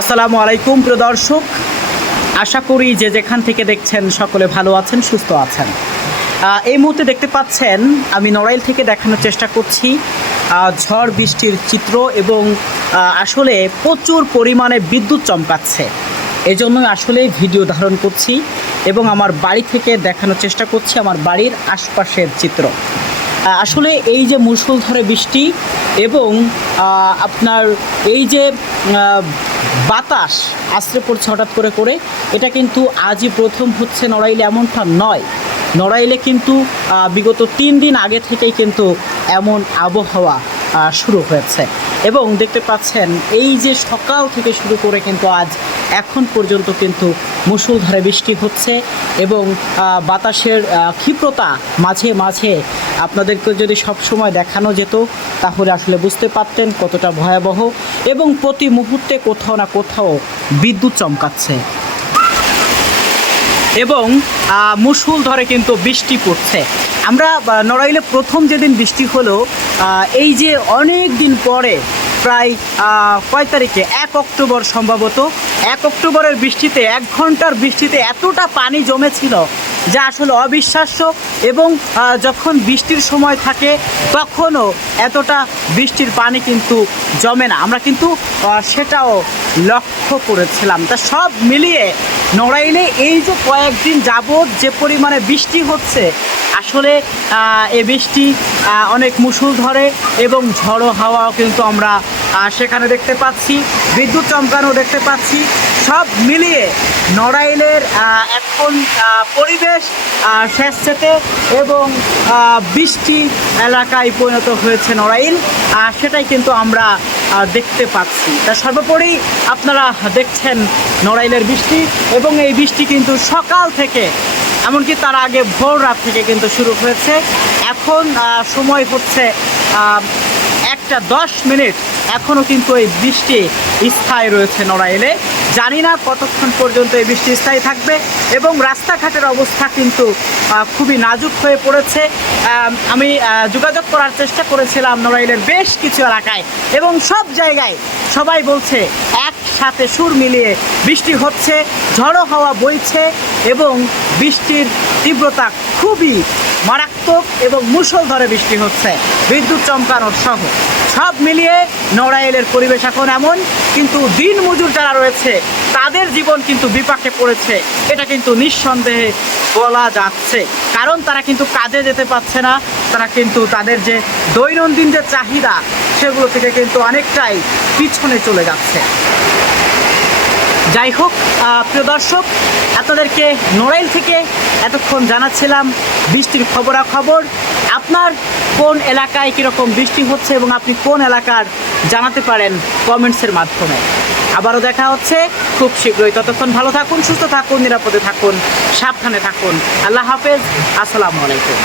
আসসালামু আলাইকুম প্রিয় দর্শক, আশা করি যে যেখান থেকে দেখছেন সকলে ভালো আছেন, সুস্থ আছেন। এই মুহূর্তে দেখতে পাচ্ছেন আমি নড়াইল থেকে দেখানোর চেষ্টা করছি ঝড় বৃষ্টির চিত্র এবং আসলে প্রচুর পরিমাণে বিদ্যুৎ চমকাচ্ছে। এই জন্যই আসলে ভিডিও ধারণ করছি এবং আমার বাড়ি থেকে দেখানোর চেষ্টা করছি আমার বাড়ির আশপাশের চিত্র। আসলে এই যে মুষলধারে বৃষ্টি এবং আপনার এই যে বাতাস আশ্রে পড়ছে হঠাৎ করে করে, এটা কিন্তু আজই প্রথম হচ্ছে নড়াইলে, এমনটা নয়। নড়াইলে কিন্তু বিগত 3 দিন আগে থেকেই কিন্তু এমন আবহাওয়া শুরু হয়েছে এবং দেখতে পাচ্ছেন এই যে সকাল থেকে শুরু করে কিন্তু আজ এখন পর্যন্ত কিন্তু মুষলধারে বৃষ্টি হচ্ছে এবং বাতাসের ক্ষিপ্রতা মাঝে মাঝে আপনাদেরকে যদি সব সময় দেখানো যেত তাহলে আসলে বুঝতে পারতেন কতটা ভয়াবহ এবং প্রতি মুহূর্তে কোথাও না কোথাও বিদ্যুৎ চমকাচ্ছে এবং মুষলধারে কিন্তু বৃষ্টি পড়ছে। আমরা নড়াইলে প্রথম যেদিন বৃষ্টি হলো, এই যে অনেক দিন পরে প্রায় কয় তারিখে 1 অক্টোবর, সম্ভবত 1 অক্টোবরের বৃষ্টিতে 1 ঘন্টার বৃষ্টিতে এতটা পানি জমেছিল যা আসলে অবিশ্বাস্য এবং যখন বৃষ্টির সময় থাকে তখনও এতটা বৃষ্টির পানি কিন্তু জমে না। আমরা কিন্তু সেটাও লক্ষ্য করেছিলাম। তা সব মিলিয়ে নড়াইলে এই যে কয়েকদিন যাবৎ যে পরিমাণে বৃষ্টি হচ্ছে, আসলে এই বৃষ্টি অনেক মুষলধারে এবং ঝড়ো হাওয়াও কিন্তু আমরা সেখানে দেখতে পাচ্ছি, বিদ্যুৎ চমকানো দেখতে পাচ্ছি। সব মিলিয়ে নড়াইলের এখন পরিবেশ স্যাঁতসেঁতে এবং বৃষ্টি এলাকায় পরিণত হয়েছে নড়াইল, সেটাই কিন্তু আমরা দেখতে পাচ্ছি। তা সর্বোপরি আপনারা দেখছেন নড়াইলের বৃষ্টি এবং এই বৃষ্টি কিন্তু সকাল থেকে, এমনকি তার আগে ভোর রাত থেকে কিন্তু শুরু হয়েছে। এখন সময় হচ্ছে 1টা 10 মিনিট, এখনও কিন্তু এই বৃষ্টি স্থায়ী রয়েছে নড়াইলে। জানি না কতক্ষণ পর্যন্ত এই বৃষ্টি স্থায়ী থাকবে এবং রাস্তাঘাটের অবস্থা কিন্তু খুবই নাজুক হয়ে পড়েছে। আমি যোগাযোগ করার চেষ্টা করেছিলাম নড়াইলের বেশ কিছু এলাকায় এবং সব জায়গায় সবাই বলছে একসাথে সুর মিলিয়ে বৃষ্টি হচ্ছে, ঝড়ো হাওয়া বইছে এবং বৃষ্টির তীব্রতা খুবই মারাত্মক এবং মুষলধারে বৃষ্টি হচ্ছে, বিদ্যুৎ চমকানোর সহ। সব মিলিয়ে নড়াইলের পরিবেশ এখন এমন, কিন্তু দিন মজুর যারা রয়েছে তাদের জীবন কিন্তু বিপাকে পড়েছে, এটা কিন্তু নিঃসন্দেহে বলা যাচ্ছে। কারণ তারা কিন্তু কাজে যেতে পারছে না, তারা কিন্তু তাদের যে দৈনন্দিন যে চাহিদা সেগুলো থেকে কিন্তু অনেকটাই পিছনে চলে যাচ্ছে। যাই হোক প্রিয় দর্শক, আপনাদেরকে নড়াইল থেকে এতক্ষণ জানাচ্ছিলাম বৃষ্টির খবরাখবর। আপনার কোন এলাকায় কীরকম বৃষ্টি হচ্ছে এবং আপনি কোন এলাকার জানাতে পারেন কমেন্টসের মাধ্যমে। আবারও দেখা হচ্ছে খুব শীঘ্রই। ততক্ষণ ভালো থাকুন, সুস্থ থাকুন, নিরাপদে থাকুন, সাবধানে থাকুন। আল্লাহ হাফেজ, আসসালামু আলাইকুম।